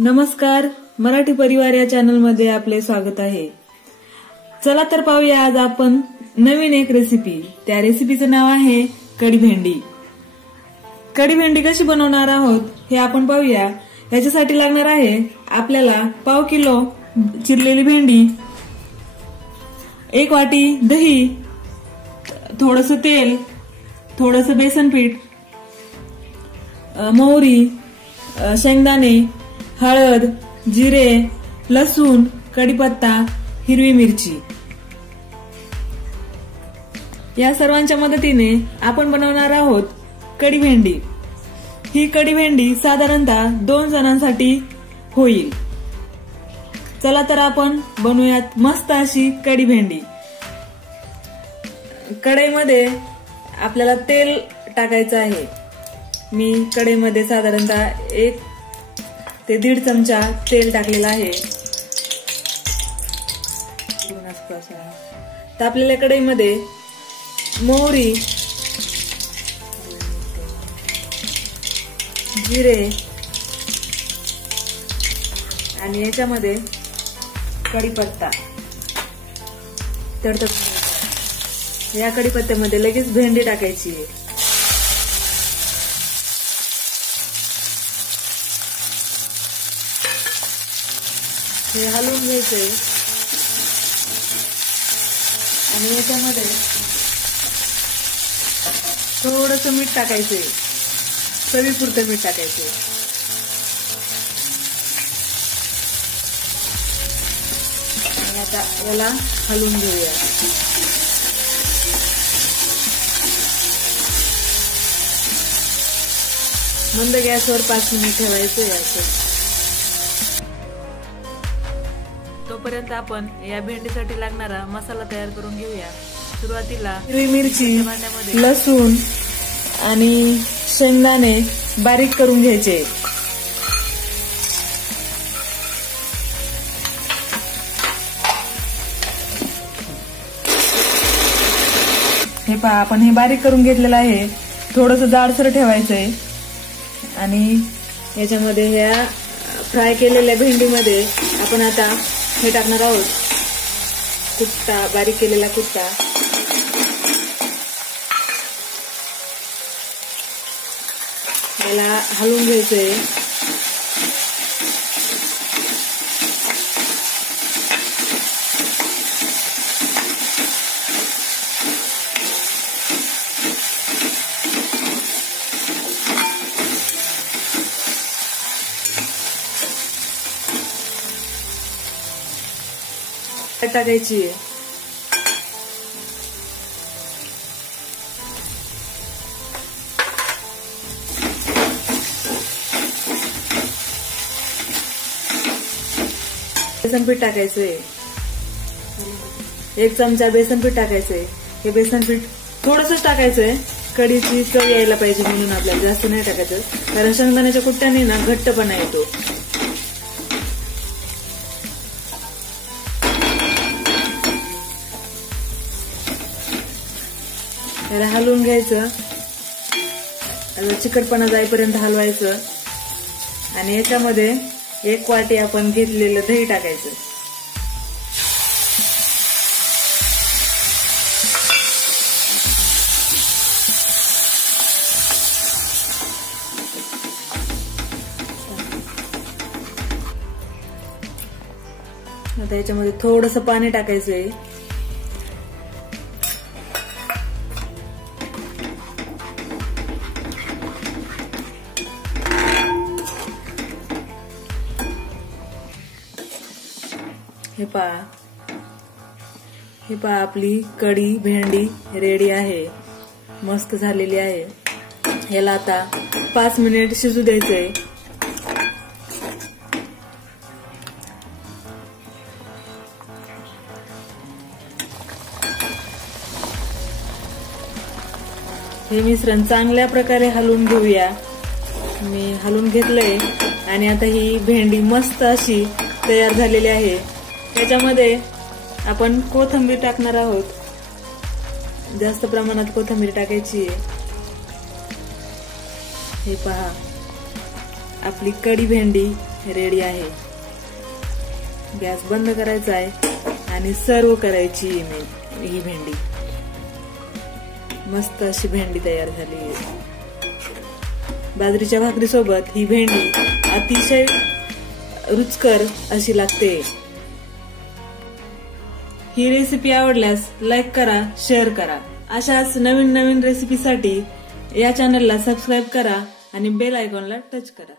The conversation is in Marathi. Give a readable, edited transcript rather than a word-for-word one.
नमस्कार, मराठी परिवार या चॅनल मध्ये आपले स्वागत आहे। चला तर पाहूया आज आपण नवीन एक रेसिपी। त्या रेसिपीचं नाव आहे कढी भेंडी। कढी भेंडी कशी बनवणार आहोत हे आपण पाहूया। याच्यासाठी लागणार आहे आपल्याला पाव किलो चिरलेली भेंडी, 1 वाटी दही, थोडंसं तेल, थोडंसं बेसन पीठ, मोहरी, शेंगदाणे, हळद, जिरे, लसूण, कढीपत्ता, हिरवी मिरची या सर्वांच्या मदतीने आपण बनवणार आहोत कढी भेंडी। ही कढी भेंडी साधारणतः 2 जणांसाठी होईल। चला तर आपण बनवूयात मस्त अशी कढी भेंडी। कढईमध्ये आपल्याला तेल टाकायचं आहे। मी कढईमध्ये साधारणतः 1 ते 1.5 चमचा तेल टाकलेलं आहे। तापलेल्या कढईमध्ये मोहरी, जिरे आणि याच्यामध्ये कढीपत्ता तडतड। या कढीपत्त्यामध्ये लगेच भेंडी टाकायची आहे। हे हलवून घ्यायचंय आणि याच्यामध्ये थोडंसं मीठ टाकायचंय, चवीपुरतं मीठ टाकायचंय। आणि आता याला हलवून घेऊया। मंद गॅसवर 5 मिनिट ठेवायचंय असं। तोपर्यंत आपण या भेंडीसाठी लागणारा मसाला तयार करून घेऊया। सुरुवातीला हिरवी मिरची, लसूण आणि शेंगदाणे बारीक करून घ्यायचे। हे पहा, आपण हे बारीक करून घेतलेलं आहे। थोडंसं जाडसर ठेवायचंय आणि याच्यामध्ये ह्या फ्राय केलेल्या भेंडीमध्ये आपण आता हे टाकणार आहोत कुट्टा, बारीक केलेला कुट्टा। याला हलवून घ्यायचंय। टाकायची आहे। बेसन पीठ टाकायचंय, 1 चमचा बेसन पीठ टाकायचंय। हे बेसन पीठ थोडंसंच टाकायचंय, कढीची चव यायला पाहिजे म्हणून। आपल्याला जास्त नाही टाकायचं, कारण शेंगदाण्याच्या कुट्ट्याने ना घट्टपणा येतो। याला हलवून घ्यायचं, चिकटपणा जाईपर्यंत हलवायचं आणि याच्यामध्ये 1 वाटी आपण घेतलेलं दही टाकायचं। आता याच्यामध्ये थोडंसं पाणी टाकायचंय। हे पहा आपली कढी भेंडी रेडी आहे, मस्त झालेली आहे। याला आता 5 मिनिट शिजू द्यायचंय। हे मिश्रण चांगल्या प्रकारे हलवून घेऊया। मी हलवून घेतलंय आणि आता ही भेंडी मस्त अशी तयार झालेली आहे। त्याच्यामध्ये आपण कोथिंबीर टाकणार आहोत, जास्त प्रमाणात कोथिंबीर टाकायची आहे। हे पहा, आपली कढी भेंडी रेडी आहे. गॅस बंद करायचा आहे आणि सर्व करायची ही भेंडी. मस्त अशी भेंडी तयार झाली आहे. बाजरीच्या भाकरी सोबत ही भेंडी अतिशय रुचकर अशी लागते. ही रेसिपी आवडल्यास लाईक करा, शेअर करा. अशाच नवीन नवीन रेसिपीसाठी या चॅनलला सबस्क्राईब करा आणि बेल आयकॉनला टच करा.